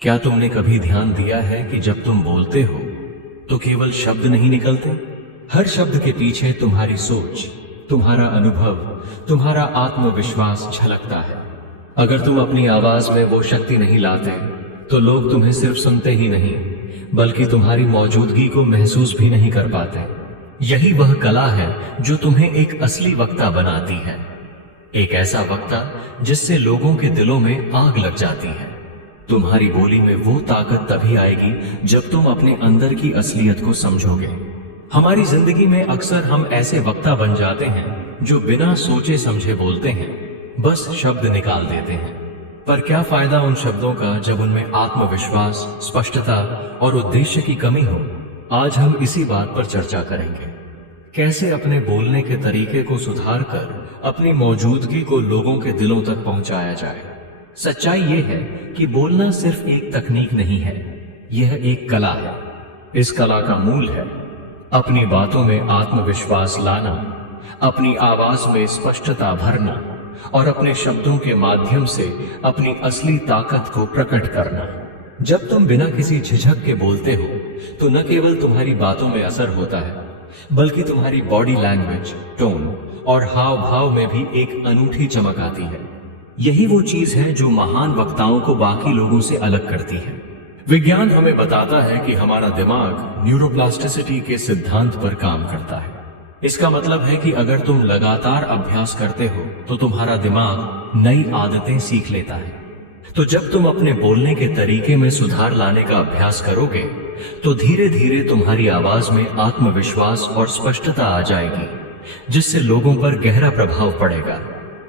क्या तुमने कभी ध्यान दिया है कि जब तुम बोलते हो तो केवल शब्द नहीं निकलते, हर शब्द के पीछे तुम्हारी सोच, तुम्हारा अनुभव, तुम्हारा आत्मविश्वास झलकता है। अगर तुम अपनी आवाज में वो शक्ति नहीं लाते तो लोग तुम्हें सिर्फ सुनते ही नहीं बल्कि तुम्हारी मौजूदगी को महसूस भी नहीं कर पाते। यही वह कला है जो तुम्हें एक असली वक्ता बनाती है, एक ऐसा वक्ता जिससे लोगों के दिलों में आग लग जाती है। तुम्हारी बोली में वो ताकत तभी आएगी जब तुम अपने अंदर की असलियत को समझोगे। हमारी जिंदगी में अक्सर हम ऐसे वक्ता बन जाते हैं जो बिना सोचे समझे बोलते हैं, बस शब्द निकाल देते हैं। पर क्या फायदा उन शब्दों का जब उनमें आत्मविश्वास, स्पष्टता और उद्देश्य की कमी हो। आज हम इसी बात पर चर्चा करेंगे, कैसे अपने बोलने के तरीके को सुधार कर अपनी मौजूदगी को लोगों के दिलों तक पहुंचाया जाए। सच्चाई यह है कि बोलना सिर्फ एक तकनीक नहीं है, यह एक कला है। इस कला का मूल है अपनी बातों में आत्मविश्वास लाना, अपनी आवाज में स्पष्टता भरना और अपने शब्दों के माध्यम से अपनी असली ताकत को प्रकट करना। जब तुम बिना किसी झिझक के बोलते हो तो न केवल तुम्हारी बातों में असर होता है बल्कि तुम्हारी बॉडी लैंग्वेज, टोन और हाव भाव में भी एक अनूठी चमक आती है। यही वो चीज है जो महान वक्ताओं को बाकी लोगों से अलग करती है। विज्ञान हमें बताता है कि हमारा दिमाग न्यूरोप्लास्टिसिटी के सिद्धांत पर काम करता है। इसका मतलब है कि अगर तुम लगातार अभ्यास करते हो तो तुम्हारा दिमाग नई आदतें सीख लेता है। तो जब तुम अपने बोलने के तरीके में सुधार लाने का अभ्यास करोगे तो धीरे धीरे तुम्हारी आवाज में आत्मविश्वास और स्पष्टता आ जाएगी, जिससे लोगों पर गहरा प्रभाव पड़ेगा।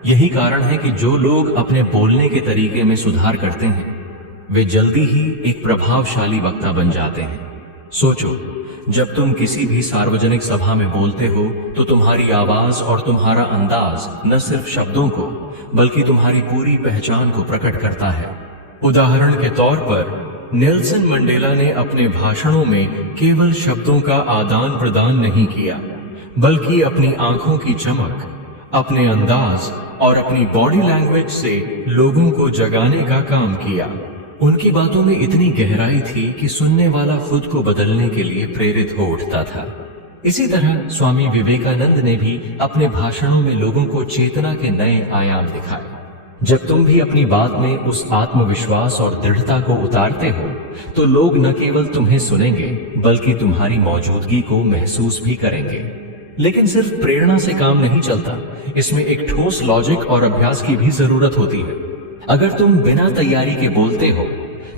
यही कारण है कि जो लोग अपने बोलने के तरीके में सुधार करते हैं वे जल्दी ही एक प्रभावशाली वक्ता बन जाते हैं। सोचो, जब तुम किसी भी सार्वजनिक सभा में बोलते हो तो तुम्हारी आवाज और तुम्हारा अंदाज न सिर्फ शब्दों को बल्कि तुम्हारी पूरी पहचान को प्रकट करता है। उदाहरण के तौर पर नेल्सन मंडेला ने अपने भाषणों में केवल शब्दों का आदान प्रदान नहीं किया बल्कि अपनी आंखों की चमक, अपने अंदाज और अपनी बॉडी लैंग्वेज से लोगों को जगाने का काम किया। उनकी बातों में इतनी गहराई थी कि सुनने वाला खुद को बदलने के लिए प्रेरित हो उठता था। इसी तरह स्वामी विवेकानंद ने भी अपने भाषणों में लोगों को चेतना के नए आयाम दिखाए। जब तुम भी अपनी बात में उस आत्मविश्वास और दृढ़ता को उतारते हो तो लोग न केवल तुम्हें सुनेंगे बल्कि तुम्हारी मौजूदगी को महसूस भी करेंगे। लेकिन सिर्फ प्रेरणा से काम नहीं चलता, इसमें एक ठोस लॉजिक और अभ्यास की भी जरूरत होती है। अगर तुम बिना तैयारी के बोलते हो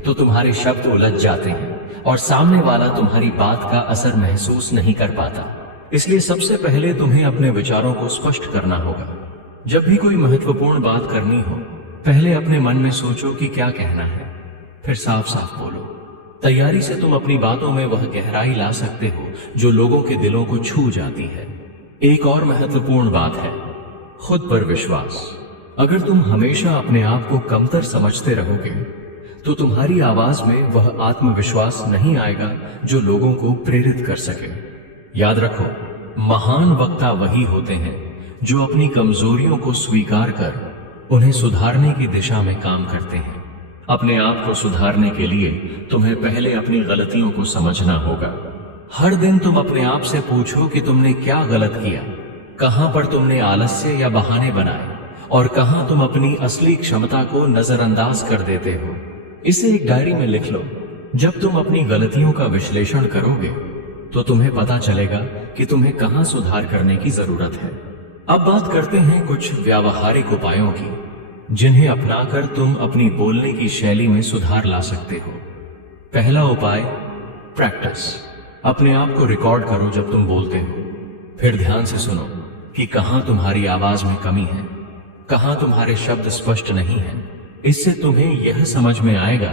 तो तुम्हारे शब्द उलझ जाते हैं और सामने वाला तुम्हारी बात का असर महसूस नहीं कर पाता। इसलिए सबसे पहले तुम्हें अपने विचारों को स्पष्ट करना होगा। जब भी कोई महत्वपूर्ण बात करनी हो, पहले अपने मन में सोचो कि क्या कहना है, फिर साफ साफ बोलो। तैयारी से तुम अपनी बातों में वह गहराई ला सकते हो जो लोगों के दिलों को छू जाती है। एक और महत्वपूर्ण बात है खुद पर विश्वास। अगर तुम हमेशा अपने आप को कमतर समझते रहोगे तो तुम्हारी आवाज में वह आत्मविश्वास नहीं आएगा जो लोगों को प्रेरित कर सके। याद रखो, महान वक्ता वही होते हैं जो अपनी कमजोरियों को स्वीकार कर उन्हें सुधारने की दिशा में काम करते हैं। अपने आप को सुधारने के लिए तुम्हें पहले अपनी गलतियों को समझना होगा। हर दिन तुम अपने आप से पूछो कि तुमने क्या गलत किया, कहां पर तुमने आलस्य या बहाने बनाए और कहां तुम अपनी असली क्षमता को नजरअंदाज कर देते हो। इसे एक डायरी में लिख लो। जब तुम अपनी गलतियों का विश्लेषण करोगे तो तुम्हें पता चलेगा कि तुम्हें कहां सुधार करने की जरूरत है। अब बात करते हैं कुछ व्यावहारिक उपायों की जिन्हें अपनाकर तुम अपनी बोलने की शैली में सुधार ला सकते हो। पहला उपाय, प्रैक्टिस। अपने आप को रिकॉर्ड करो जब तुम बोलते हो, फिर ध्यान से सुनो कि कहां तुम्हारी आवाज में कमी है, कहां तुम्हारे शब्द स्पष्ट नहीं हैं। इससे तुम्हें यह समझ में आएगा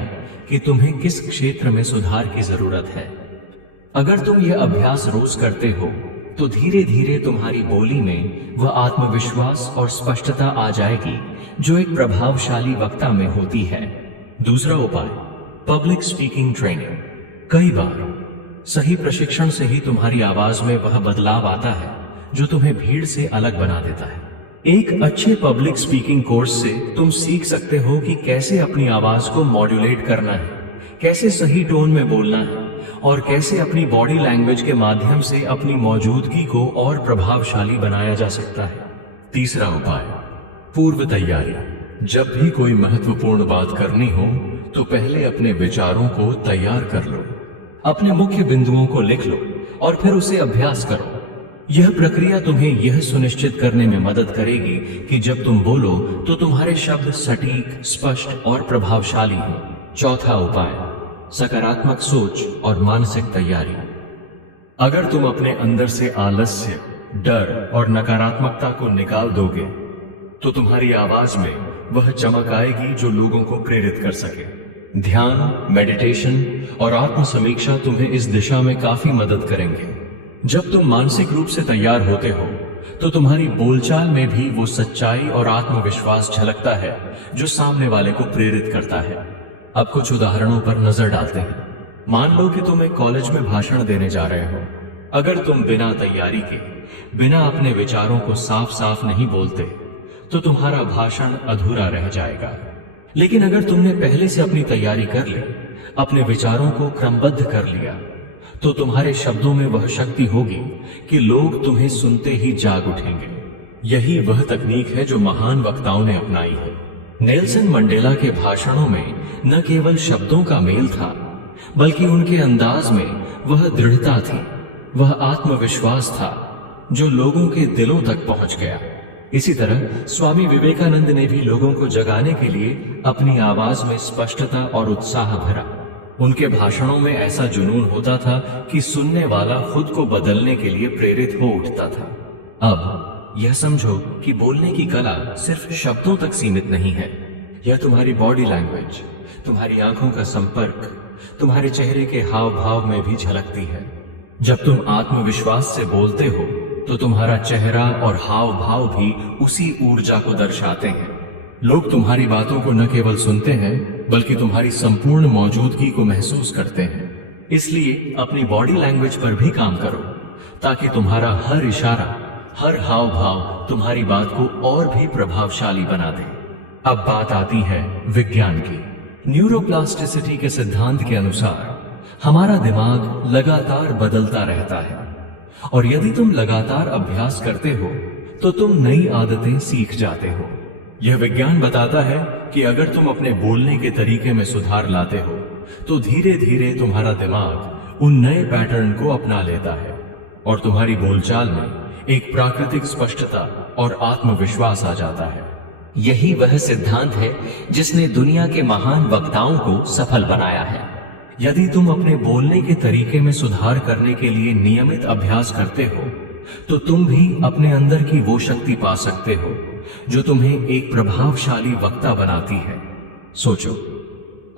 कि तुम्हें किस क्षेत्र में सुधार की जरूरत है। अगर तुम यह अभ्यास रोज करते हो तो धीरे धीरे तुम्हारी बोली में वह आत्मविश्वास और स्पष्टता आ जाएगी जो एक प्रभावशाली वक्ता में होती है। दूसरा उपाय, पब्लिक स्पीकिंग ट्रेनिंग। कई बार सही प्रशिक्षण से ही तुम्हारी आवाज में वह बदलाव आता है जो तुम्हें भीड़ से अलग बना देता है। एक अच्छे पब्लिक स्पीकिंग कोर्स से तुम सीख सकते हो कि कैसे अपनी आवाज को मॉड्यूलेट करना है, कैसे सही टोन में बोलना है और कैसे अपनी बॉडी लैंग्वेज के माध्यम से अपनी मौजूदगी को और प्रभावशाली बनाया जा सकता है। तीसरा उपाय, पूर्व तैयारी। जब भी कोई महत्वपूर्ण बात करनी हो तो पहले अपने विचारों को तैयार कर लो, अपने मुख्य बिंदुओं को लिख लो और फिर उसे अभ्यास करो। यह प्रक्रिया तुम्हें यह सुनिश्चित करने में मदद करेगी कि जब तुम बोलो तो तुम्हारे शब्द सटीक, स्पष्ट और प्रभावशाली हों। चौथा उपाय, सकारात्मक सोच और मानसिक तैयारी। अगर तुम अपने अंदर से आलस्य, डर और नकारात्मकता को निकाल दोगे तो तुम्हारी आवाज में वह चमक आएगी जो लोगों को प्रेरित कर सके। ध्यान, मेडिटेशन और आत्म समीक्षा तुम्हें इस दिशा में काफी मदद करेंगे। जब तुम मानसिक रूप से तैयार होते हो तो तुम्हारी बोलचाल में भी वो सच्चाई और आत्मविश्वास झलकता है जो सामने वाले को प्रेरित करता है। अब कुछ उदाहरणों पर नजर डालते हैं। मान लो कि तुम एक कॉलेज में भाषण देने जा रहे हो। अगर तुम बिना तैयारी के, बिना अपने विचारों को साफ साफ नहीं बोलते तो तुम्हारा भाषण अधूरा रह जाएगा। लेकिन अगर तुमने पहले से अपनी तैयारी कर ली, अपने विचारों को क्रमबद्ध कर लिया, तो तुम्हारे शब्दों में वह शक्ति होगी कि लोग तुम्हें सुनते ही जाग उठेंगे। यही वह तकनीक है जो महान वक्ताओं ने अपनाई है। नेल्सन मंडेला के भाषणों में न केवल शब्दों का मेल था, बल्कि उनके अंदाज में वह दृढ़ता थी, वह आत्मविश्वास था जो लोगों के दिलों तक पहुंच गया। इसी तरह स्वामी विवेकानंद ने भी लोगों को जगाने के लिए अपनी आवाज में स्पष्टता और उत्साह भरा। उनके भाषणों में ऐसा जुनून होता था कि सुनने वाला खुद को बदलने के लिए प्रेरित हो उठता था। अब यह समझो कि बोलने की कला सिर्फ शब्दों तक सीमित नहीं है। यह तुम्हारी बॉडी लैंग्वेज, तुम्हारी आंखों का संपर्क, तुम्हारे चेहरे के हाव भाव में भी झलकती है। जब तुम आत्मविश्वास से बोलते हो तो तुम्हारा चेहरा और हाव भाव भी उसी ऊर्जा को दर्शाते हैं। लोग तुम्हारी बातों को न केवल सुनते हैं बल्कि तुम्हारी संपूर्ण मौजूदगी को महसूस करते हैं। इसलिए अपनी बॉडी लैंग्वेज पर भी काम करो ताकि तुम्हारा हर इशारा, हर हाव भाव तुम्हारी बात को और भी प्रभावशाली बना दे। अब बात आती है विज्ञान की। न्यूरोप्लास्टिसिटी के सिद्धांत के अनुसार हमारा दिमाग लगातार बदलता रहता है और यदि तुम लगातार अभ्यास करते हो तो तुम नई आदतें सीख जाते हो। यह विज्ञान बताता है कि अगर तुम अपने बोलने के तरीके में सुधार लाते हो तो धीरे धीरे तुम्हारा दिमाग उन नए पैटर्न को अपना लेता है और तुम्हारी बोलचाल में एक प्राकृतिक स्पष्टता और आत्मविश्वास आ जाता है। यही वह सिद्धांत है जिसने दुनिया के महान वक्ताओं को सफल बनाया है। यदि तुम अपने बोलने के तरीके में सुधार करने के लिए नियमित अभ्यास करते हो तो तुम भी अपने अंदर की वो शक्ति पा सकते हो जो तुम्हें एक प्रभावशाली वक्ता बनाती है। सोचो,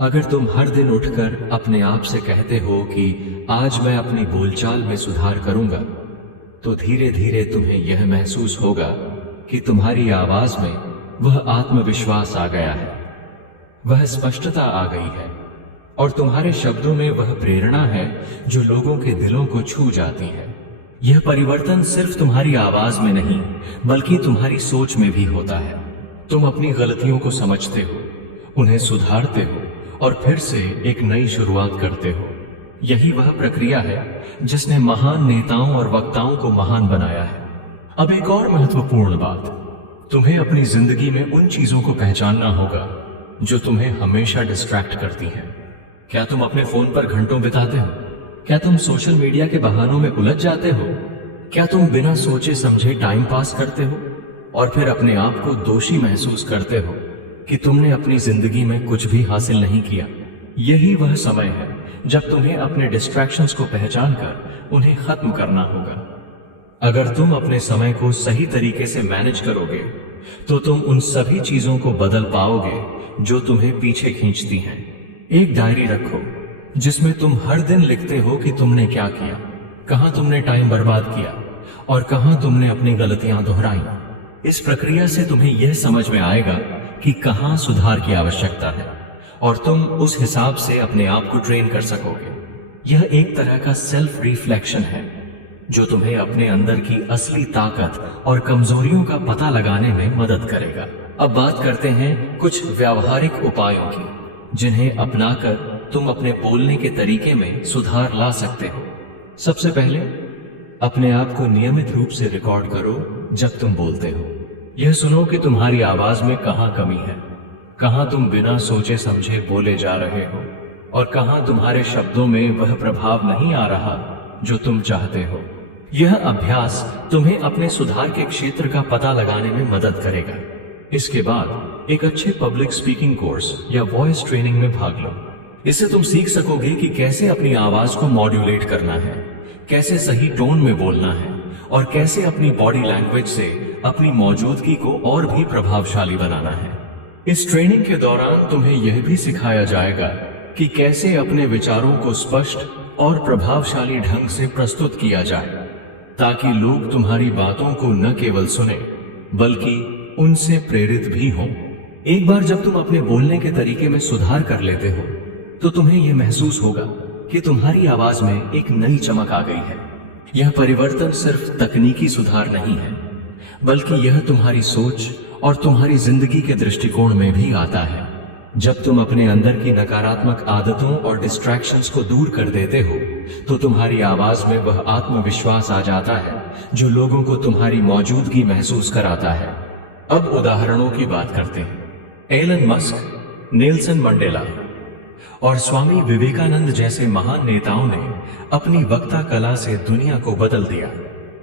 अगर तुम हर दिन उठकर अपने आप से कहते हो कि आज मैं अपनी बोलचाल में सुधार करूंगा, तो धीरे धीरे तुम्हें यह महसूस होगा कि तुम्हारी आवाज में वह आत्मविश्वास आ गया है, वह स्पष्टता आ गई है और तुम्हारे शब्दों में वह प्रेरणा है जो लोगों के दिलों को छू जाती है। यह परिवर्तन सिर्फ तुम्हारी आवाज में नहीं बल्कि तुम्हारी सोच में भी होता है। तुम अपनी गलतियों को समझते हो, उन्हें सुधारते हो और फिर से एक नई शुरुआत करते हो। यही वह प्रक्रिया है जिसने महान नेताओं और वक्ताओं को महान बनाया है। अब एक और महत्वपूर्ण बात, तुम्हें अपनी जिंदगी में उन चीजों को पहचानना होगा जो तुम्हें हमेशा डिस्ट्रैक्ट करती हैं। क्या तुम अपने फोन पर घंटों बिताते हो? क्या तुम सोशल मीडिया के बहानों में उलझ जाते हो? क्या तुम बिना सोचे समझे टाइम पास करते हो और फिर अपने आप को दोषी महसूस करते हो कि तुमने अपनी जिंदगी में कुछ भी हासिल नहीं किया? यही वह समय है जब तुम्हें अपने डिस्ट्रैक्शंस को पहचान कर उन्हें खत्म करना होगा। अगर तुम अपने समय को सही तरीके से मैनेज करोगे तो तुम उन सभी चीजों को बदल पाओगे जो तुम्हें पीछे खींचती हैं। एक डायरी रखो जिसमें तुम हर दिन लिखते हो कि तुमने क्या किया, कहां तुमने टाइम बर्बाद किया और कहां तुमने अपनी गलतियां दोहराई। इस प्रक्रिया से तुम्हें यह समझ में आएगा कि कहां सुधार की आवश्यकता है और तुम उस हिसाब से अपने आप को ट्रेन कर सकोगे। यह एक तरह का सेल्फ रिफ्लेक्शन है जो तुम्हें अपने अंदर की असली ताकत और कमजोरियों का पता लगाने में मदद करेगा। अब बात करते हैं कुछ व्यावहारिक उपायों की जिन्हें अपनाकर तुम अपने बोलने के तरीके में सुधार ला सकते हो। सबसे पहले अपने आप को नियमित रूप से रिकॉर्ड करो जब तुम बोलते हो। यह सुनो कि तुम्हारी आवाज में कहाँ कमी है, कहाँ तुम बिना सोचे समझे बोले जा रहे हो और कहाँ तुम्हारे शब्दों में वह प्रभाव नहीं आ रहा जो तुम चाहते हो। यह अभ्यास तुम्हें अपने सुधार के क्षेत्र का पता लगाने में मदद करेगा। इसके बाद एक अच्छे पब्लिक स्पीकिंग कोर्स या वॉइस ट्रेनिंग में भाग लो। इससे तुम सीख सकोगे कि कैसे अपनी आवाज को मॉड्यूलेट करना है, कैसे सही टोन में बोलना है और कैसे अपनी बॉडी लैंग्वेज से अपनी मौजूदगी को और भी प्रभावशाली बनाना है। इस ट्रेनिंग के दौरान तुम्हें यह भी सिखाया जाएगा कि कैसे अपने विचारों को स्पष्ट और प्रभावशाली ढंग से प्रस्तुत किया जाए, ताकि लोग तुम्हारी बातों को न केवल सुने बल्कि उनसे प्रेरित भी हों। एक बार जब तुम अपने बोलने के तरीके में सुधार कर लेते हो तो तुम्हें यह महसूस होगा कि तुम्हारी आवाज में एक नई चमक आ गई है। यह परिवर्तन सिर्फ तकनीकी सुधार नहीं है, बल्कि यह तुम्हारी सोच और तुम्हारी जिंदगी के दृष्टिकोण में भी आता है। जब तुम अपने अंदर की नकारात्मक आदतों और डिस्ट्रैक्शंस को दूर कर देते हो तो तुम्हारी आवाज में वह आत्मविश्वास आ जाता है जो लोगों को तुम्हारी मौजूदगी महसूस कराता है। अब उदाहरणों की बात करते हैं। एलन मस्क, नेल्सन मंडेला और स्वामी विवेकानंद जैसे महान नेताओं ने अपनी वक्ता कला से दुनिया को बदल दिया।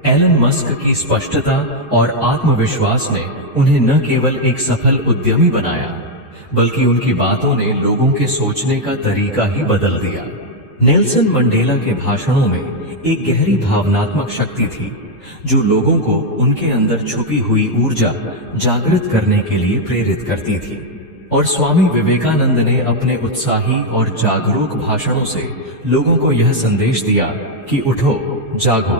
एलन मस्क की स्पष्टता और आत्मविश्वास ने उन्हें न केवल एक सफल उद्यमी बनाया, बल्कि उनकी बातों ने लोगों के सोचने का तरीका ही बदल दिया। नेल्सन मंडेला के भाषणों में एक गहरी भावनात्मक शक्ति थी जो लोगों को उनके अंदर छुपी हुई ऊर्जा जागृत करने के लिए प्रेरित करती थी। और स्वामी विवेकानंद ने अपने उत्साही और जागरूक भाषणों से लोगों को यह संदेश दिया कि उठो, जागो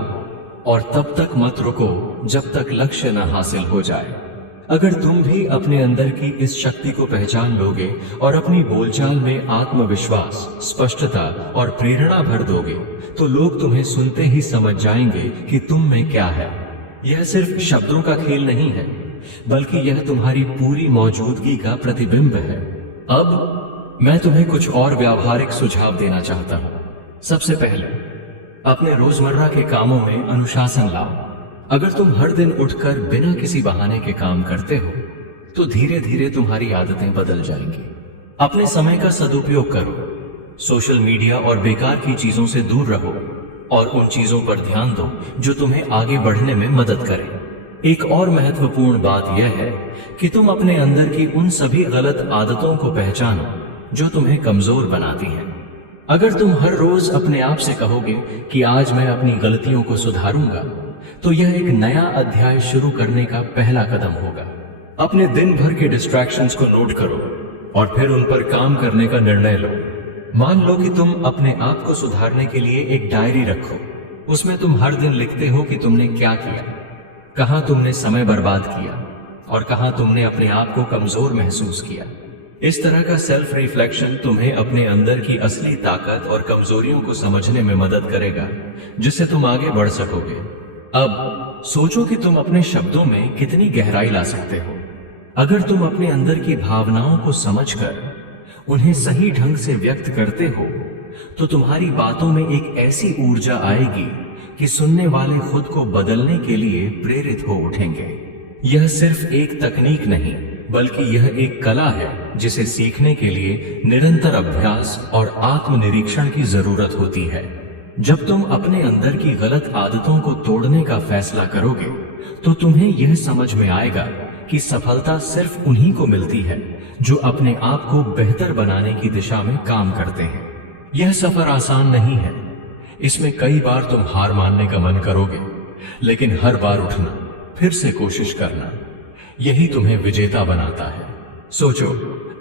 और तब तक मत रुको जब तक लक्ष्य न हासिल हो जाए। अगर तुम भी अपने अंदर की इस शक्ति को पहचान लोगे और अपनी बोलचाल में आत्मविश्वास, स्पष्टता और प्रेरणा भर दोगे तो लोग तुम्हें सुनते ही समझ जाएंगे कि तुम में क्या है। यह सिर्फ शब्दों का खेल नहीं है, बल्कि यह तुम्हारी पूरी मौजूदगी का प्रतिबिंब है। अब मैं तुम्हें कुछ और व्यावहारिक सुझाव देना चाहता हूं। सबसे पहले अपने रोजमर्रा के कामों में अनुशासन लाओ। अगर तुम हर दिन उठकर बिना किसी बहाने के काम करते हो तो धीरे धीरे तुम्हारी आदतें बदल जाएंगी। अपने समय का सदुपयोग करो, सोशल मीडिया और बेकार की चीजों से दूर रहो और उन चीजों पर ध्यान दो जो तुम्हें आगे बढ़ने में मदद करें। एक और महत्वपूर्ण बात यह है कि तुम अपने अंदर की उन सभी गलत आदतों को पहचानो जो तुम्हें कमजोर बनाती हैं। अगर तुम हर रोज अपने आप से कहोगे कि आज मैं अपनी गलतियों को सुधारूंगा, तो यह एक नया अध्याय शुरू करने का पहला कदम होगा। अपने दिन भर के डिस्ट्रैक्शंस को नोट करो और फिर उन पर काम करने का निर्णय लो। मान लो कि तुम अपने आप को सुधारने के लिए एक डायरी रखो। उसमें तुम हर दिन लिखते हो कि तुमने क्या किया, कहां तुमने समय बर्बाद किया और कहां तुमने अपने आप को कमजोर महसूस किया। इस तरह का सेल्फ रिफ्लेक्शन तुम्हें अपने अंदर की असली ताकत और कमजोरियों को समझने में मदद करेगा, जिससे तुम आगे बढ़ सकोगे। अब सोचो कि तुम अपने शब्दों में कितनी गहराई ला सकते हो। अगर तुम अपने अंदर की भावनाओं को समझकर उन्हें सही ढंग से व्यक्त करते हो तो तुम्हारी बातों में एक ऐसी ऊर्जा आएगी कि सुनने वाले खुद को बदलने के लिए प्रेरित हो उठेंगे। यह सिर्फ एक तकनीक नहीं, बल्कि यह एक कला है जिसे सीखने के लिए निरंतर अभ्यास और आत्मनिरीक्षण की जरूरत होती है। जब तुम अपने अंदर की गलत आदतों को तोड़ने का फैसला करोगे तो तुम्हें यह समझ में आएगा कि सफलता सिर्फ उन्हीं को मिलती है जो अपने आप को बेहतर बनाने की दिशा में काम करते हैं। यह सफर आसान नहीं है। इसमें कई बार तुम हार मानने का मन करोगे, लेकिन हर बार उठना, फिर से कोशिश करना, यही तुम्हें विजेता बनाता है। सोचो,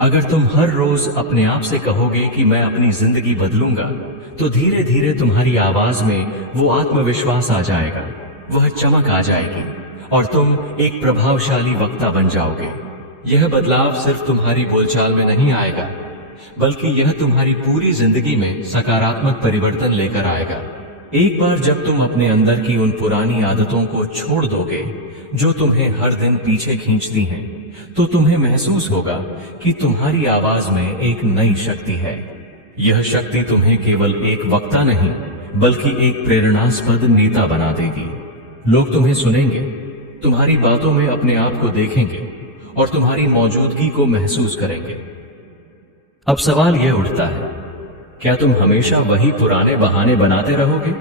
अगर तुम हर रोज अपने आप से कहोगे कि मैं अपनी जिंदगी बदलूंगा, तो धीरे धीरे तुम्हारी आवाज में वो आत्मविश्वास आ जाएगा, वह चमक आ जाएगी और तुम एक प्रभावशाली वक्ता बन जाओगे। यह बदलाव सिर्फ तुम्हारी बोलचाल में नहीं आएगा, बल्कि यह तुम्हारी पूरी जिंदगी में सकारात्मक परिवर्तन लेकर आएगा। एक बार जब तुम अपने अंदर की उन पुरानी आदतों को छोड़ दोगे जो तुम्हें हर दिन पीछे खींचती हैं, तो तुम्हें महसूस होगा कि तुम्हारी आवाज में एक नई शक्ति है। यह शक्ति तुम्हें केवल एक वक्ता नहीं बल्कि एक प्रेरणास्पद नेता बना देगी। लोग तुम्हें सुनेंगे, तुम्हारी बातों में अपने आप को देखेंगे और तुम्हारी मौजूदगी को महसूस करेंगे। अब सवाल यह उठता है, क्या तुम हमेशा वही पुराने बहाने बनाते रहोगे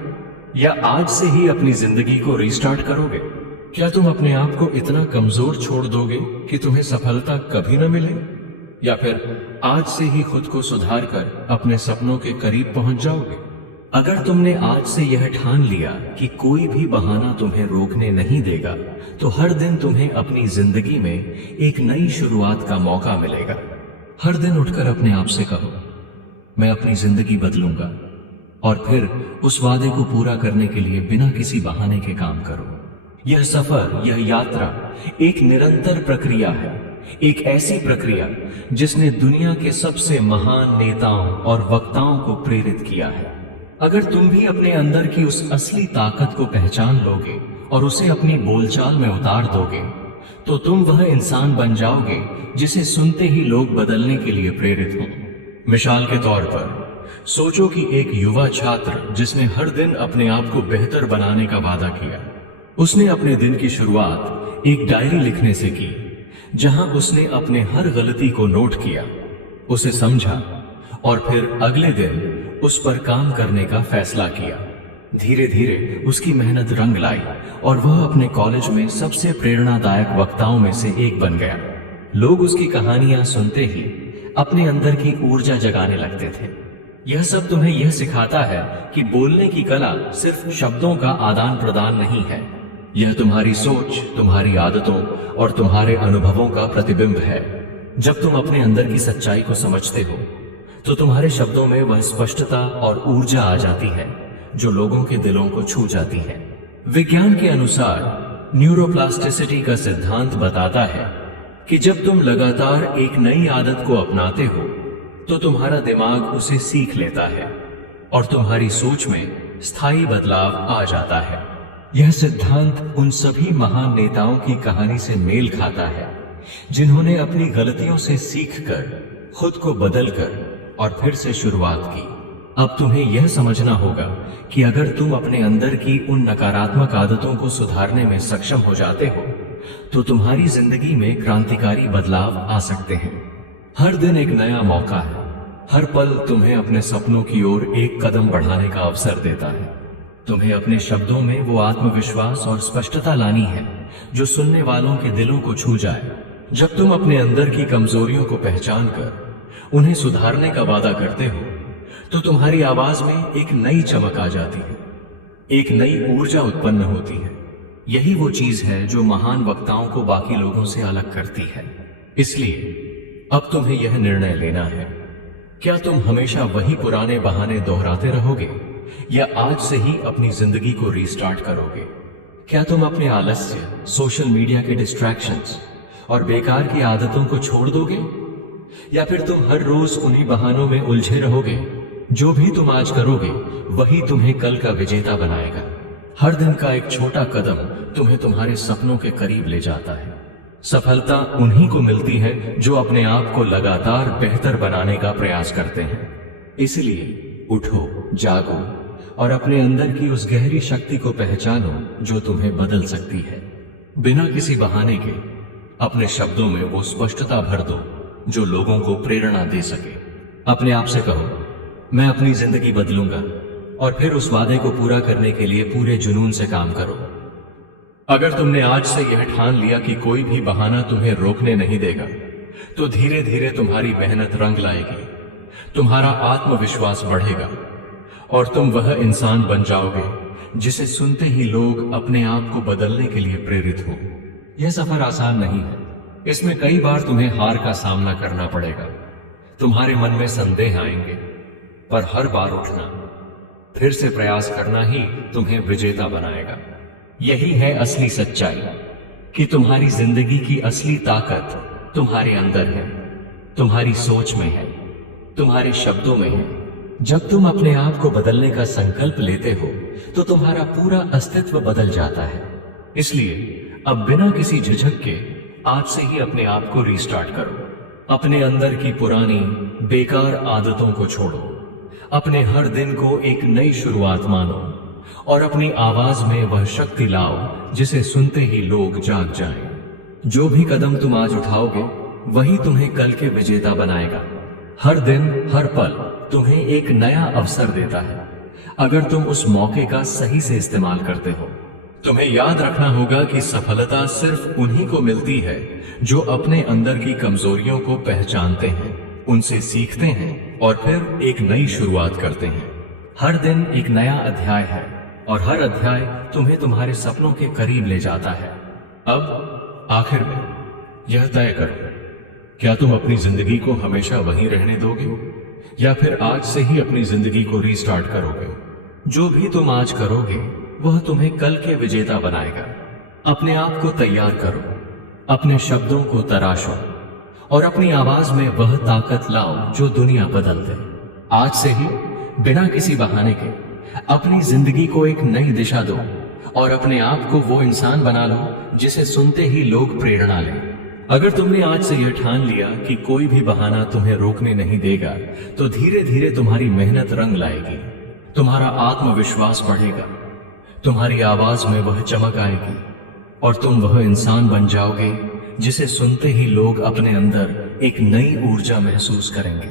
या आज से ही अपनी जिंदगी को रीस्टार्ट करोगे? क्या तुम अपने आप को इतना कमजोर छोड़ दोगे कि तुम्हें सफलता कभी न मिले, या फिर आज से ही खुद को सुधार कर अपने सपनों के करीब पहुंच जाओगे? अगर तुमने आज से यह ठान लिया कि कोई भी बहाना तुम्हें रोकने नहीं देगा, तो हर दिन तुम्हें अपनी जिंदगी में एक नई शुरुआत का मौका मिलेगा। हर दिन उठकर अपने आप से कहो, मैं अपनी जिंदगी बदलूंगा, और फिर उस वादे को पूरा करने के लिए बिना किसी बहाने के काम करो। यह सफर, यह यात्रा एक निरंतर प्रक्रिया है, एक ऐसी प्रक्रिया जिसने दुनिया के सबसे महान नेताओं और वक्ताओं को प्रेरित किया है। अगर तुम भी अपने अंदर की उस असली ताकत को पहचान लोगे और उसे अपनी बोलचाल में उतार दोगे, तो तुम वह इंसान बन जाओगे जिसे सुनते ही लोग बदलने के लिए प्रेरित हों। मिसाल के तौर पर सोचो कि एक युवा छात्र जिसने हर दिन अपने आप को बेहतर बनाने का वादा किया, उसने अपने दिन की शुरुआत एक डायरी लिखने से की, जहां उसने अपने हर गलती को नोट किया, उसे समझा और फिर अगले दिन उस पर काम करने का फैसला किया। धीरे धीरे उसकी मेहनत रंग लाई और वह अपने कॉलेज में सबसे प्रेरणादायक वक्ताओं में से एक बन गया। लोग उसकी कहानियां सुनते ही अपने अंदर की ऊर्जा जगाने लगते थे। यह सब तुम्हें यह सिखाता है कि बोलने की कला सिर्फ शब्दों का आदान प्रदान नहीं है, यह तुम्हारी सोच, तुम्हारी आदतों और तुम्हारे अनुभवों का प्रतिबिंब है। जब तुम अपने अंदर की सच्चाई को समझते हो, तो तुम्हारे शब्दों में वह स्पष्टता और ऊर्जा आ जाती है जो लोगों के दिलों को छू जाती है। विज्ञान के अनुसार न्यूरोप्लास्टिसिटी का सिद्धांत बताता है कि जब तुम लगातार एक नई आदत को अपनाते हो, तो तुम्हारा दिमाग उसे सीख लेता है और तुम्हारी सोच में स्थायी बदलाव आ जाता है। यह सिद्धांत उन सभी महान नेताओं की कहानी से मेल खाता है जिन्होंने अपनी गलतियों से सीखकर खुद को बदलकर और फिर से शुरुआत की। अब तुम्हें यह समझना होगा कि अगर तुम अपने अंदर की उन नकारात्मक आदतों को सुधारने में सक्षम हो जाते हो, तो तुम्हारी जिंदगी में क्रांतिकारी बदलाव आ सकते हैं। हर दिन एक नया मौका है, हर पल तुम्हें अपने सपनों की ओर एक कदम बढ़ाने का अवसर देता है। तुम्हें अपने शब्दों में वो आत्मविश्वास और स्पष्टता लानी है जो सुनने वालों के दिलों को छू जाए। जब तुम अपने अंदर की कमजोरियों को पहचान कर उन्हें सुधारने का वादा करते हो, तो तुम्हारी आवाज में एक नई चमक आ जाती है, एक नई ऊर्जा उत्पन्न होती है। यही वो चीज है जो महान वक्ताओं को बाकी लोगों से अलग करती है। इसलिए अब तुम्हें यह निर्णय लेना है, क्या तुम हमेशा वही पुराने बहाने दोहराते रहोगे या आज से ही अपनी जिंदगी को रीस्टार्ट करोगे? क्या तुम अपने आलस्य, सोशल मीडिया के डिस्ट्रैक्शंस और बेकार की आदतों को छोड़ दोगे, या फिर तुम हर रोज उन्हीं बहानों में उलझे रहोगे? जो भी तुम आज करोगे वही तुम्हें कल का विजेता बनाएगा। हर दिन का एक छोटा कदम तुम्हें तुम्हारे सपनों के करीब ले जाता है। सफलता उन्हीं को मिलती है जो अपने आप को लगातार बेहतर बनाने का प्रयास करते हैं। इसलिए उठो, जागो और अपने अंदर की उस गहरी शक्ति को पहचानो जो तुम्हें बदल सकती है। बिना किसी बहाने के अपने शब्दों में वो स्पष्टता भर दो जो लोगों को प्रेरणा दे सके। अपने आप से कहो, मैं अपनी जिंदगी बदलूंगा, और फिर उस वादे को पूरा करने के लिए पूरे जुनून से काम करो। अगर तुमने आज से यह ठान लिया कि कोई भी बहाना तुम्हें रोकने नहीं देगा, तो धीरे धीरे तुम्हारी मेहनत रंग लाएगी, तुम्हारा आत्मविश्वास बढ़ेगा और तुम वह इंसान बन जाओगे जिसे सुनते ही लोग अपने आप को बदलने के लिए प्रेरित हो। यह सफर आसान नहीं है, इसमें कई बार तुम्हें हार का सामना करना पड़ेगा। तुम्हारे मन में संदेह आएंगे, पर हर बार उठना, फिर से प्रयास करना ही तुम्हें विजेता बनाएगा। यही है असली सच्चाई कि तुम्हारी जिंदगी की असली ताकत तुम्हारे अंदर है, तुम्हारी सोच में है, तुम्हारे शब्दों में है। जब तुम अपने आप को बदलने का संकल्प लेते हो, तो तुम्हारा पूरा अस्तित्व बदल जाता है। इसलिए अब बिना किसी झिझक के आज से ही अपने आप को रीस्टार्ट करो। अपने अंदर की पुरानी बेकार आदतों को छोड़ो अपने हर दिन को एक नई शुरुआत मानो और अपनी आवाज में वह शक्ति लाओ जिसे सुनते ही लोग जाग जाएं। जो भी कदम तुम आज उठाओगे वही तुम्हें कल के विजेता बनाएगा। हर दिन हर पल तुम्हें एक नया अवसर देता है अगर तुम उस मौके का सही से इस्तेमाल करते हो। तुम्हें याद रखना होगा कि सफलता सिर्फ उन्हीं को मिलती है जो अपने अंदर की कमजोरियों को पहचानते हैं, उनसे सीखते हैं और फिर एक नई शुरुआत करते हैं। हर दिन एक नया अध्याय है और हर अध्याय तुम्हें तुम्हारे सपनों के करीब ले जाता है। अब आखिर में यह तय करो, क्या तुम अपनी जिंदगी को हमेशा वहीं रहने दोगे या फिर आज से ही अपनी जिंदगी को रीस्टार्ट करोगे? जो भी तुम आज करोगे वह तुम्हें कल के विजेता बनाएगा। अपने आप को तैयार करो, अपने शब्दों को तराशो और अपनी आवाज में वह ताकत लाओ जो दुनिया बदल दे। आज से ही बिना किसी बहाने के अपनी जिंदगी को एक नई दिशा दो और अपने आप को वो इंसान बना लो जिसे सुनते ही लोग प्रेरणा लें। अगर तुमने आज से यह ठान लिया कि कोई भी बहाना तुम्हें रोकने नहीं देगा, तो धीरे धीरे तुम्हारी मेहनत रंग लाएगी, तुम्हारा आत्मविश्वास बढ़ेगा, तुम्हारी आवाज में वह चमक आएगी और तुम वह इंसान बन जाओगे जिसे सुनते ही लोग अपने अंदर एक नई ऊर्जा महसूस करेंगे।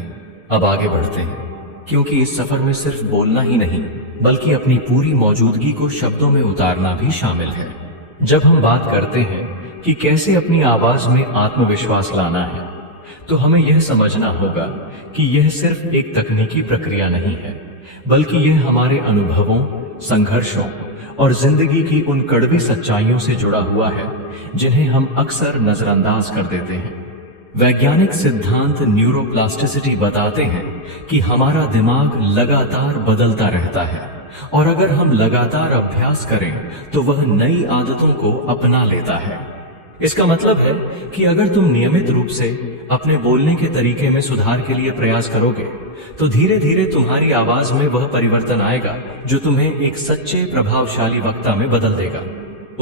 अब आगे बढ़ते हैं, क्योंकि इस सफर में सिर्फ बोलना ही नहीं बल्कि अपनी पूरी मौजूदगी को शब्दों में उतारना भी शामिल है। जब हम बात करते हैं कि कैसे अपनी आवाज में आत्मविश्वास लाना है, तो हमें यह समझना होगा कि यह सिर्फ एक तकनीकी प्रक्रिया नहीं है, बल्कि यह हमारे अनुभवों, संघर्षों और जिंदगी की उन कड़वी सच्चाइयों से जुड़ा हुआ है जिन्हें हम अक्सर नजरअंदाज कर देते हैं। वैज्ञानिक सिद्धांत न्यूरोप्लास्टिसिटी बताते हैं कि हमारा दिमाग लगातार बदलता रहता है और अगर हम लगातार अभ्यास करें तो वह नई आदतों को अपना लेता है। इसका मतलब है कि अगर तुम नियमित रूप से अपने बोलने के तरीके में सुधार के लिए प्रयास करोगे तो धीरे धीरे तुम्हारी आवाज में वह परिवर्तन आएगा जो तुम्हें एक सच्चे प्रभावशाली वक्ता में बदल देगा।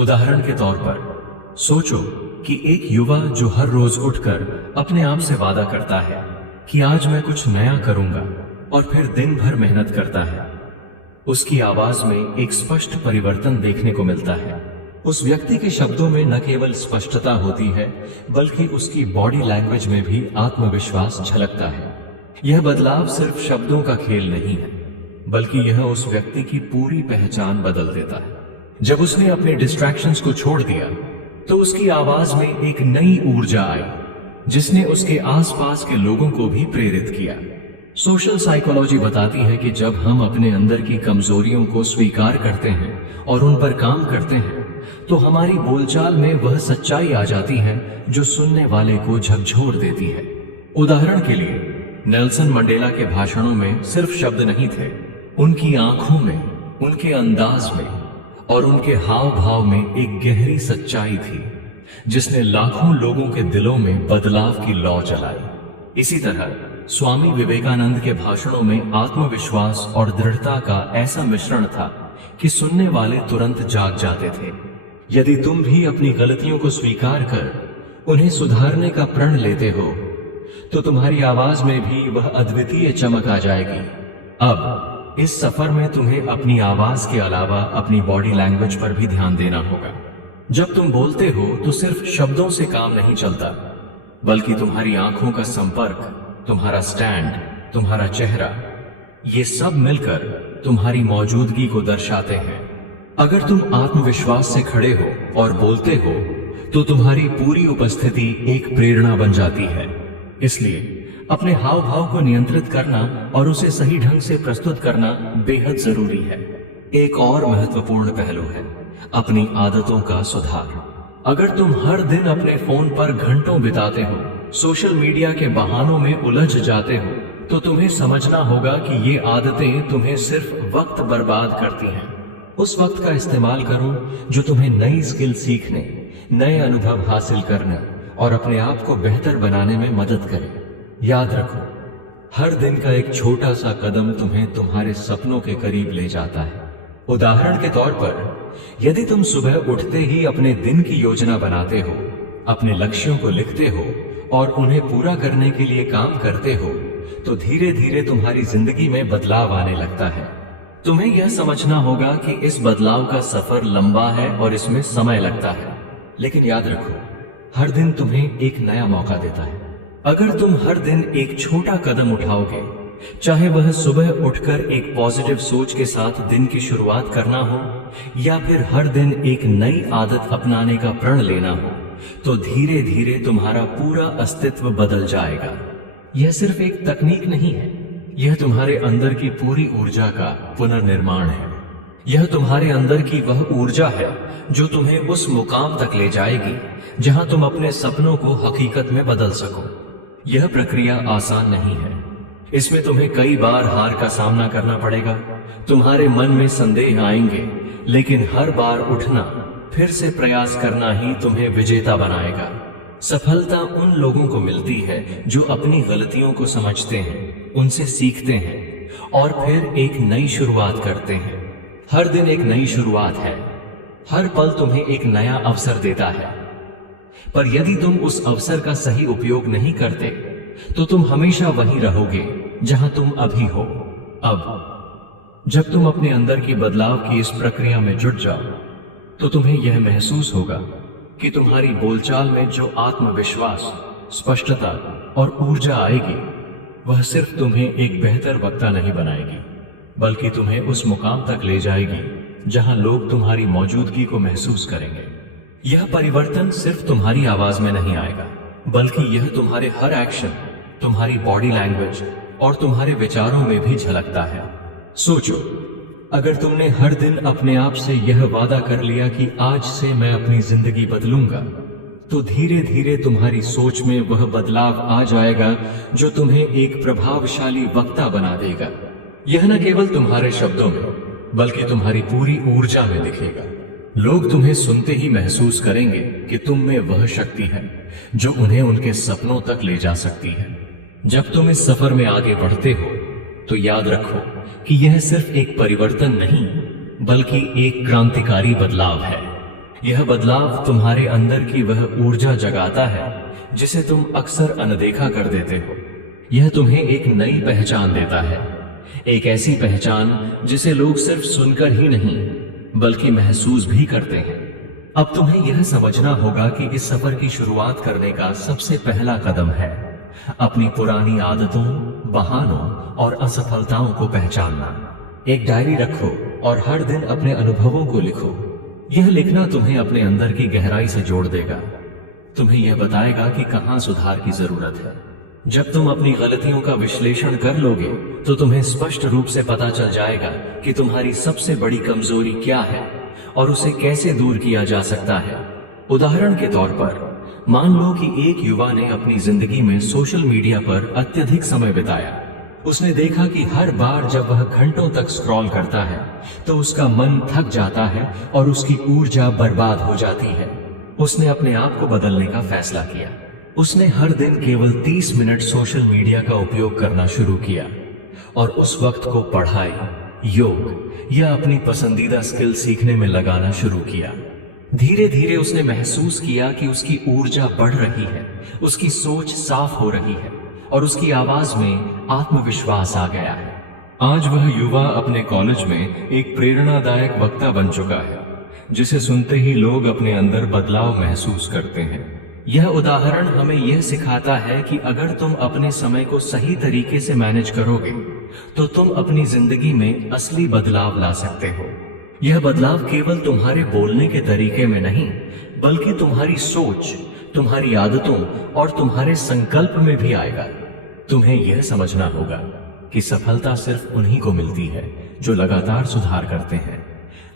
उदाहरण के तौर पर सोचो कि एक युवा जो हर रोज उठकर अपने आप से वादा करता है कि आज मैं कुछ नया करूंगा और फिर दिन भर मेहनत करता है, उसकी आवाज में एक स्पष्ट परिवर्तन देखने को मिलता है। उस व्यक्ति के शब्दों में न केवल स्पष्टता होती है बल्कि उसकी बॉडी लैंग्वेज में भी आत्मविश्वास झलकता है। यह बदलाव सिर्फ शब्दों का खेल नहीं है बल्कि यह उस व्यक्ति की पूरी पहचान बदल देता है। जब उसने अपने डिस्ट्रैक्शंस को छोड़ दिया तो उसकी आवाज में एक नई ऊर्जा आई जिसने उसके आसपास के लोगों को भी प्रेरित किया। सोशल साइकोलॉजी बताती है कि जब हम अपने अंदर की कमजोरियों को स्वीकार करते हैं और उन पर काम करते हैं तो हमारी बोलचाल में वह सच्चाई आ जाती है जो सुनने वाले को झकझोर देती है। उदाहरण के लिए नेल्सन मंडेला के भाषणों में सिर्फ शब्द नहीं थे, उनकी आंखों में, उनके अंदाज में और उनके हाव भाव में एक गहरी सच्चाई थी जिसने लाखों लोगों के दिलों में बदलाव की लौ जलाई। इसी तरह स्वामी विवेकानंद के भाषणों में आत्मविश्वास और दृढ़ता का ऐसा मिश्रण था कि सुनने वाले तुरंत जाग जाते थे। यदि तुम भी अपनी गलतियों को स्वीकार कर उन्हें सुधारने का प्रण लेते हो तो तुम्हारी आवाज में भी वह अद्वितीय चमक आ जाएगी। अब इस सफर में तुम्हें अपनी आवाज के अलावा अपनी बॉडी लैंग्वेज पर भी ध्यान देना होगा। जब तुम बोलते हो तो सिर्फ शब्दों से काम नहीं चलता बल्कि तुम्हारी आंखों का संपर्क, तुम्हारा स्टैंड, तुम्हारा चेहरा, ये सब मिलकर तुम्हारी मौजूदगी को दर्शाते हैं। अगर तुम आत्मविश्वास से खड़े हो और बोलते हो तो तुम्हारी पूरी उपस्थिति एक प्रेरणा बन जाती है। इसलिए अपने हाव भाव को नियंत्रित करना और उसे सही ढंग से प्रस्तुत करना बेहद जरूरी है। एक और महत्वपूर्ण पहलू है अपनी आदतों का सुधार। अगर तुम हर दिन अपने फोन पर घंटों बिताते हो, सोशल मीडिया के बहानों में उलझ जाते हो, तो तुम्हें समझना होगा कि ये आदतें तुम्हें सिर्फ वक्त बर्बाद करती हैं। उस वक्त का इस्तेमाल करो जो तुम्हें नई स्किल सीखने, नए अनुभव हासिल करने और अपने आप को बेहतर बनाने में मदद करे। याद रखो, हर दिन का एक छोटा सा कदम तुम्हें तुम्हारे सपनों के करीब ले जाता है। उदाहरण के तौर पर, यदि तुम सुबह उठते ही अपने दिन की योजना बनाते हो, अपने लक्ष्यों को लिखते हो और उन्हें पूरा करने के लिए काम करते हो, तो धीरे धीरे तुम्हारी जिंदगी में बदलाव आने लगता है। तुम्हें यह समझना होगा कि इस बदलाव का सफर लंबा है और इसमें समय लगता है, लेकिन याद रखो, हर दिन तुम्हें एक नया मौका देता है। अगर तुम हर दिन एक छोटा कदम उठाओगे, चाहे वह सुबह उठकर एक पॉजिटिव सोच के साथ दिन की शुरुआत करना हो या फिर हर दिन एक नई आदत अपनाने का प्रण लेना हो, तो धीरे धीरे तुम्हारा पूरा अस्तित्व बदल जाएगा। यह सिर्फ एक तकनीक नहीं है, यह तुम्हारे अंदर की पूरी ऊर्जा का पुनर्निर्माण है। यह तुम्हारे अंदर की वह ऊर्जा है जो तुम्हें उस मुकाम तक ले जाएगी जहां तुम अपने सपनों को हकीकत में बदल सको। यह प्रक्रिया आसान नहीं है, इसमें तुम्हें कई बार हार का सामना करना पड़ेगा। तुम्हारे मन में संदेह आएंगे, लेकिन हर बार उठना, फिर से प्रयास करना ही तुम्हें विजेता बनाएगा। सफलता उन लोगों को मिलती है जो अपनी गलतियों को समझते हैं, उनसे सीखते हैं और फिर एक नई शुरुआत करते हैं। हर दिन एक नई शुरुआत है, हर पल तुम्हें एक नया अवसर देता है। पर यदि तुम उस अवसर का सही उपयोग नहीं करते, तो तुम हमेशा वहीं रहोगे जहां तुम अभी हो। अब जब तुम अपने अंदर की बदलाव की इस प्रक्रिया में जुट जाओ, तो तुम्हें यह महसूस होगा कि तुम्हारी बोलचाल में जो आत्मविश्वास, स्पष्टता और ऊर्जा आएगी, वह सिर्फ तुम्हें एक बेहतर वक्ता नहीं बनाएगी, बल्कि तुम्हें उस मुकाम तक ले जाएगी जहां लोग तुम्हारी मौजूदगी को महसूस करेंगे। यह परिवर्तन सिर्फ तुम्हारी आवाज में नहीं आएगा, बल्कि यह तुम्हारे हर एक्शन, तुम्हारी बॉडी लैंग्वेज और तुम्हारे विचारों में भी झलकता है। सोचो, अगर तुमने हर दिन अपने आप से यह वादा कर लिया कि आज से मैं अपनी जिंदगी बदलूंगा, तो धीरे धीरे तुम्हारी सोच में वह बदलाव आ जाएगा जो तुम्हें एक प्रभावशाली वक्ता बना देगा। यह न केवल तुम्हारे शब्दों में, बल्कि तुम्हारी पूरी ऊर्जा में दिखेगा। लोग तुम्हें सुनते ही महसूस करेंगे कि तुम में वह शक्ति है जो उन्हें उनके सपनों तक ले जा सकती है। जब तुम इस सफर में आगे बढ़ते हो, तो याद रखो कि यह सिर्फ एक परिवर्तन नहीं, बल्कि एक क्रांतिकारी बदलाव है। यह बदलाव तुम्हारे अंदर की वह ऊर्जा जगाता है जिसे तुम अक्सर अनदेखा कर देते हो। यह तुम्हें एक नई पहचान देता है, एक ऐसी पहचान जिसे लोग सिर्फ सुनकर ही नहीं, बल्कि महसूस भी करते हैं। अब तुम्हें यह समझना होगा कि इस सफर की शुरुआत करने का सबसे पहला कदम है अपनी पुरानी आदतों, बहानों और असफलताओं को पहचानना। एक डायरी रखो और हर दिन अपने अनुभवों को लिखो। यह लिखना तुम्हें अपने अंदर की गहराई से जोड़ देगा। तुम्हें यह बताएगा कि कहां सुधार की जरूरत है। जब तुम अपनी गलतियों का विश्लेषण कर लोगे, तो तुम्हें स्पष्ट रूप से पता चल जाएगा कि तुम्हारी सबसे बड़ी कमजोरी क्या है और उसे कैसे दूर किया जा सकता है। उदाहरण के तौर पर, मान लो कि एक युवा ने अपनी जिंदगी में सोशल मीडिया पर अत्यधिक समय बिताया। उसने देखा कि हर बार जब वह घंटों तक स्क्रॉल करता है, तो उसका मन थक जाता है और उसकी ऊर्जा बर्बाद हो जाती है। उसने अपने आप को बदलने का फैसला किया। उसने हर दिन केवल 30 मिनट सोशल मीडिया का उपयोग करना शुरू किया और उस वक्त को पढ़ाई, योग या अपनी पसंदीदा स्किल सीखने में लगाना शुरू किया। धीरे धीरे उसने महसूस किया कि उसकी ऊर्जा बढ़ रही है, उसकी सोच साफ हो रही है और उसकी आवाज में आत्मविश्वास आ गया है। आज वह युवा अपने कॉलेज में एक प्रेरणादायक वक्ता बन चुका है, जिसे सुनते ही लोग अपने अंदर बदलाव महसूस करते हैं। यह उदाहरण हमें यह सिखाता है कि अगर तुम अपने समय को सही तरीके से मैनेज करोगे, तो तुम अपनी जिंदगी में असली बदलाव ला सकते हो। यह बदलाव केवल तुम्हारे बोलने के तरीके में नहीं, बल्कि तुम्हारी सोच, तुम्हारी आदतों और तुम्हारे संकल्प में भी आएगा। तुम्हें यह समझना होगा कि सफलता सिर्फ उन्हीं को मिलती है जो लगातार सुधार करते हैं,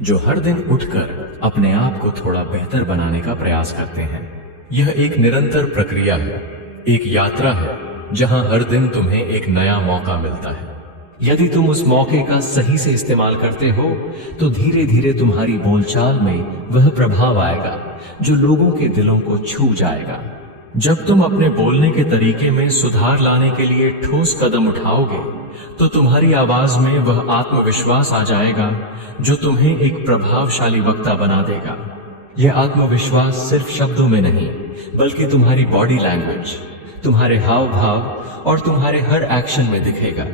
जो हर दिन उठकर अपने आप को थोड़ा बेहतर बनाने का प्रयास करते हैं। यह एक निरंतर प्रक्रिया है, एक यात्रा है जहां हर दिन तुम्हें एक नया मौका मिलता है। यदि तुम उस मौके का सही से इस्तेमाल करते हो, तो धीरे धीरे तुम्हारी बोलचाल में वह प्रभाव आएगा जो लोगों के दिलों को छू जाएगा। जब तुम अपने बोलने के तरीके में सुधार लाने के लिए ठोस कदम उठाओगे, तो तुम्हारी आवाज में वह आत्मविश्वास आ जाएगा जो तुम्हें एक प्रभावशाली वक्ता बना देगा। यह आत्मविश्वास सिर्फ शब्दों में नहीं, बल्कि तुम्हारी बॉडी लैंग्वेज, तुम्हारे हाव भाव और तुम्हारे हर एक्शन में दिखेगा।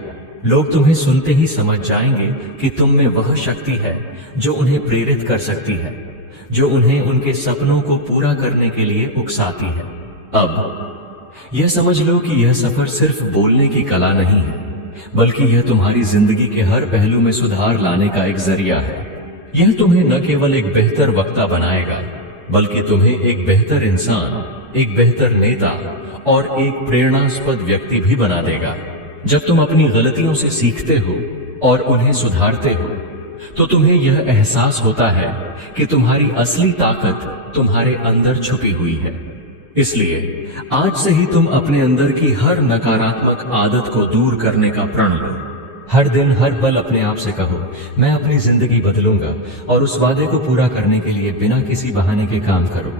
लोग तुम्हें सुनते ही समझ जाएंगे कि तुम में वह शक्ति है जो उन्हें प्रेरित कर सकती है, जो उन्हें उनके सपनों को पूरा करने के लिए उकसाती है। अब यह समझ लो कि यह सफर सिर्फ बोलने की कला नहीं है, बल्कि यह तुम्हारी जिंदगी के हर पहलू में सुधार लाने का एक जरिया है। यह तुम्हें न केवल एक बेहतर वक्ता बनाएगा, बल्कि तुम्हें एक बेहतर इंसान, एक बेहतर नेता और एक प्रेरणास्पद व्यक्ति भी बना देगा। जब तुम अपनी गलतियों से सीखते हो और उन्हें सुधारते हो, तो तुम्हें यह एहसास होता है कि तुम्हारी असली ताकत तुम्हारे अंदर छुपी हुई है। इसलिए आज से ही तुम अपने अंदर की हर नकारात्मक आदत को दूर करने का प्रण लो। हर दिन हर पल अपने आप से कहो, मैं अपनी जिंदगी बदलूंगा, और उस वादे को पूरा करने के लिए बिना किसी बहाने के काम करो।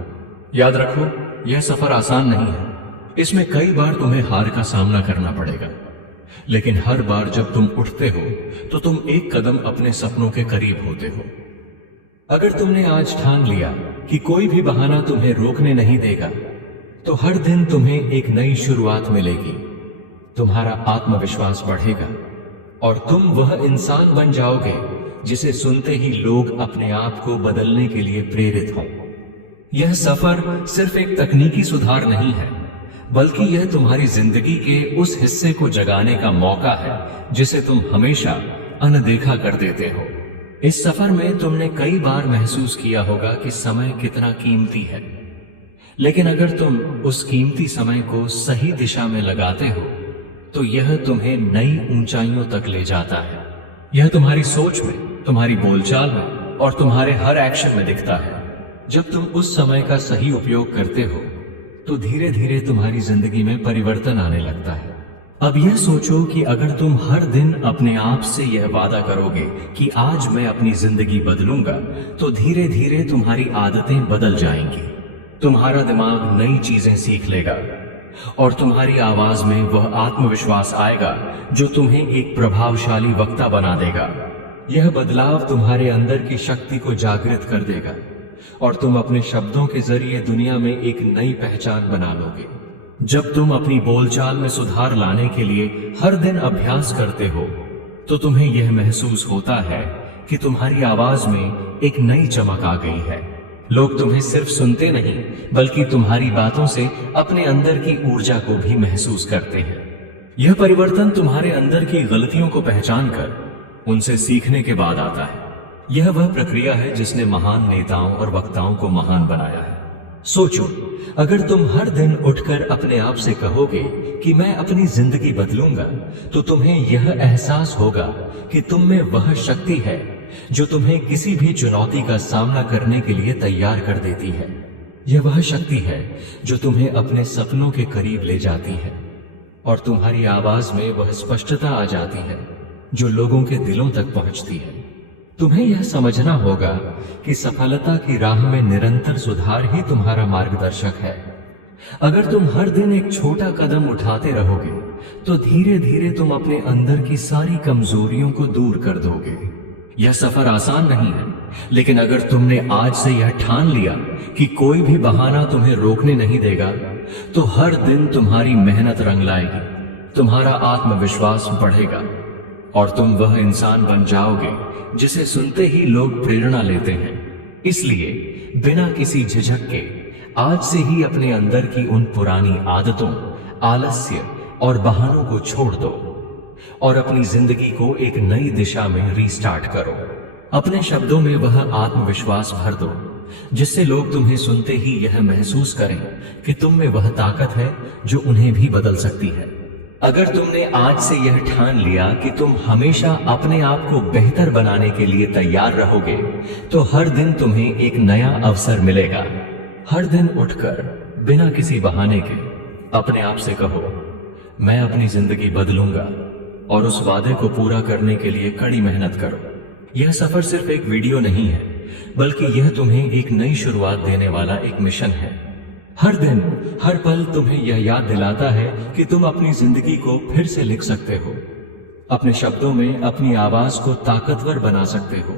याद रखो, यह सफर आसान नहीं है। इसमें कई बार तुम्हें हार का सामना करना पड़ेगा, लेकिन हर बार जब तुम उठते हो तो तुम एक कदम अपने सपनों के करीब होते हो। अगर तुमने आज ठान लिया कि कोई भी बहाना तुम्हें रोकने नहीं देगा, तो हर दिन तुम्हें एक नई शुरुआत मिलेगी। तुम्हारा आत्मविश्वास बढ़ेगा और तुम वह इंसान बन जाओगे जिसे सुनते ही लोग अपने आप को बदलने के लिए प्रेरित हों। यह सफर सिर्फ एक तकनीकी सुधार नहीं है, बल्कि यह तुम्हारी जिंदगी के उस हिस्से को जगाने का मौका है जिसे तुम हमेशा अनदेखा कर देते हो। इस सफर में तुमने कई बार महसूस किया होगा कि समय कितना कीमती है, लेकिन अगर तुम उस कीमती समय को सही दिशा में लगाते हो, तो यह तुम्हें नई ऊंचाइयों तक ले जाता है। यह तुम्हारी सोच में, तुम्हारी बोलचाल में और तुम्हारे हर एक्शन में दिखता है। जब तुम उस समय का सही उपयोग करते हो, तो धीरे धीरे तुम्हारी जिंदगी में परिवर्तन आने लगता है। अब यह सोचो कि अगर तुम हर दिन अपने आप से यह वादा करोगे कि आज मैं अपनी जिंदगी बदलूंगा, तो धीरे धीरे तुम्हारी आदतें बदल जाएंगी। तुम्हारा दिमाग नई चीजें सीख लेगा और तुम्हारी आवाज में वह आत्मविश्वास आएगा जो तुम्हें एक प्रभावशाली वक्ता बना देगा। यह बदलाव तुम्हारे अंदर की शक्ति को जागृत कर देगा और तुम अपने शब्दों के जरिए दुनिया में एक नई पहचान बना लोगे। जब तुम अपनी बोलचाल में सुधार लाने के लिए हर दिन अभ्यास करते हो, तो तुम्हें यह महसूस होता है कि तुम्हारी आवाज में एक नई चमक आ गई है। लोग तुम्हें सिर्फ सुनते नहीं, बल्कि तुम्हारी बातों से अपने अंदर की ऊर्जा को भी महसूस करते हैं। यह परिवर्तन तुम्हारे अंदर की गलतियों को पहचान कर उनसे सीखने के बाद आता है। यह वह प्रक्रिया है जिसने महान नेताओं और वक्ताओं को महान बनाया है। सोचो, अगर तुम हर दिन उठकर अपने आप से कहोगे कि मैं अपनी जिंदगी बदलूंगा, तो तुम्हें यह एहसास होगा कि तुम में वह शक्ति है जो तुम्हें किसी भी चुनौती का सामना करने के लिए तैयार कर देती है। यह वह शक्ति है जो तुम्हें अपने सपनों के करीब ले जाती है और तुम्हारी आवाज में वह स्पष्टता आ जाती है जो लोगों के दिलों तक पहुंचती है। तुम्हें यह समझना होगा कि सफलता की राह में निरंतर सुधार ही तुम्हारा मार्गदर्शक है। अगर तुम हर दिन एक छोटा कदम उठाते रहोगे, तो धीरे धीरे तुम अपने अंदर की सारी कमजोरियों को दूर कर दोगे। यह सफर आसान नहीं है, लेकिन अगर तुमने आज से यह ठान लिया कि कोई भी बहाना तुम्हें रोकने नहीं देगा, तो हर दिन तुम्हारी मेहनत रंग लाएगी, तुम्हारा आत्मविश्वास बढ़ेगा और तुम वह इंसान बन जाओगे जिसे सुनते ही लोग प्रेरणा लेते हैं। इसलिए बिना किसी झिझक के आज से ही अपने अंदर की उन पुरानी आदतों, आलस्य और बहानों को छोड़ दो और अपनी जिंदगी को एक नई दिशा में रीस्टार्ट करो। अपने शब्दों में वह आत्मविश्वास भर दो जिससे लोग तुम्हें सुनते ही यह महसूस करें कि तुम में वह ताकत है जो उन्हें भी बदल सकती है। अगर तुमने आज से यह ठान लिया कि तुम हमेशा अपने आप को बेहतर बनाने के लिए तैयार रहोगे, तो हर दिन तुम्हें एक नया अवसर मिलेगा। हर दिन उठकर बिना किसी बहाने के अपने आप से कहो, मैं अपनी जिंदगी बदलूंगा, और उस वादे को पूरा करने के लिए कड़ी मेहनत करो। यह सफर सिर्फ एक वीडियो नहीं है, बल्कि यह तुम्हें एक नई शुरुआत देने वाला एक मिशन है। हर दिन हर पल तुम्हें यह याद दिलाता है कि तुम अपनी जिंदगी को फिर से लिख सकते हो, अपने शब्दों में अपनी आवाज को ताकतवर बना सकते हो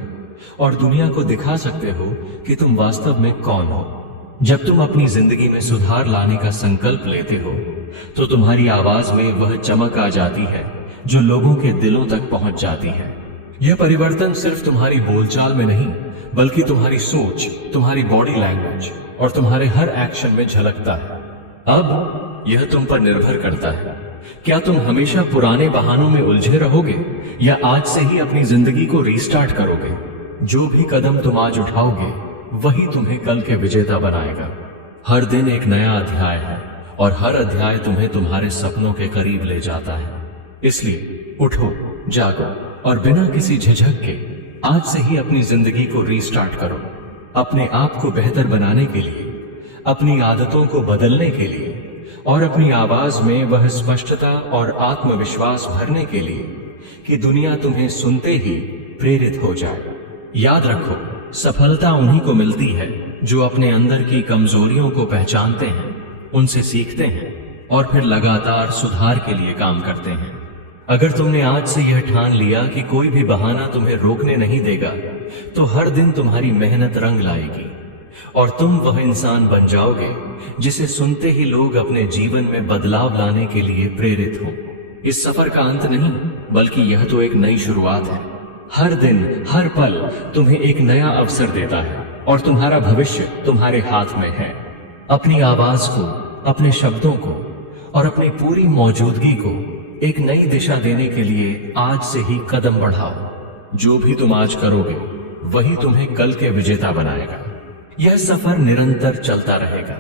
और दुनिया को दिखा सकते हो कि तुम वास्तव में कौन हो। जब तुम अपनी जिंदगी में सुधार लाने का संकल्प लेते हो, तो तुम्हारी आवाज में वह चमक आ जाती है जो लोगों के दिलों तक पहुंच जाती है। यह परिवर्तन सिर्फ तुम्हारी बोलचाल में नहीं, बल्कि तुम्हारी सोच, तुम्हारी बॉडी लैंग्वेज और तुम्हारे हर एक्शन में झलकता है। अब यह तुम पर निर्भर करता है, क्या तुम हमेशा पुराने बहानों में उलझे रहोगे या आज से ही अपनी जिंदगी को रीस्टार्ट करोगे। जो भी कदम तुम आज उठाओगे वही तुम्हें कल के विजेता बनाएगा। हर दिन एक नया अध्याय है और हर अध्याय तुम्हें तुम्हारे सपनों के करीब ले जाता है। इसलिए उठो, जागो और बिना किसी झिझक के आज से ही अपनी जिंदगी को रीस्टार्ट करो। अपने आप को बेहतर बनाने के लिए, अपनी आदतों को बदलने के लिए और अपनी आवाज में वह स्पष्टता और आत्मविश्वास भरने के लिए कि दुनिया तुम्हें सुनते ही प्रेरित हो जाए। याद रखो, सफलता उन्हीं को मिलती है जो अपने अंदर की कमजोरियों को पहचानते हैं, उनसे सीखते हैं और फिर लगातार सुधार के लिए काम करते हैं। अगर तुमने आज से यह ठान लिया कि कोई भी बहाना तुम्हें रोकने नहीं देगा, तो हर दिन तुम्हारी मेहनत रंग लाएगी और तुम वह इंसान बन जाओगे जिसे सुनते ही लोग अपने जीवन में बदलाव लाने के लिए प्रेरित हो। इस सफर का अंत नहीं, बल्कि यह तो एक नई शुरुआत है। हर दिन, हर पल तुम्हें एक नया अवसर देता है और तुम्हारा भविष्य तुम्हारे हाथ में है। अपनी आवाज को, अपने शब्दों को और अपनी पूरी मौजूदगी को एक नई दिशा देने के लिए आज से ही कदम बढ़ाओ। जो भी तुम आज करोगे वही तुम्हें कल के विजेता बनाएगा। यह सफर निरंतर चलता रहेगा,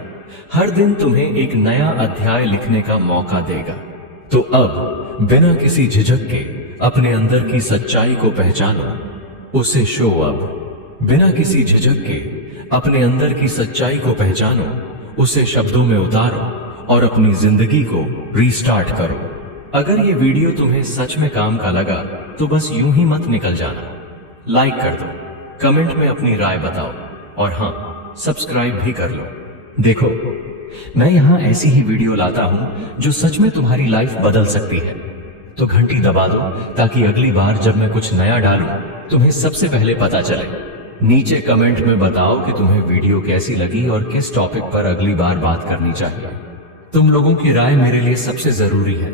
हर दिन तुम्हें एक नया अध्याय लिखने का मौका देगा। तो अब बिना किसी झिझक के अपने अंदर की सच्चाई को पहचानो, उसे शो अप। बिना किसी झिझक के अपने अंदर की सच्चाई को पहचानो, उसे शब्दों में उतारो और अपनी जिंदगी को रीस्टार्ट करो। अगर ये वीडियो तुम्हें सच में काम का लगा तो बस यूं ही मत निकल जाना। लाइक कर दो, कमेंट में अपनी राय बताओ और हाँ, सब्सक्राइब भी कर लो। देखो, मैं यहाँ ऐसी ही वीडियो लाता हूँ जो सच में तुम्हारी लाइफ बदल सकती है। तो घंटी दबा दो ताकि अगली बार जब मैं कुछ नया डालूं तुम्हें सबसे पहले पता चले। नीचे कमेंट में बताओ कि तुम्हें वीडियो कैसी लगी और किस टॉपिक पर अगली बार बात करनी चाहिए। तुम लोगों की राय मेरे लिए सबसे जरूरी है।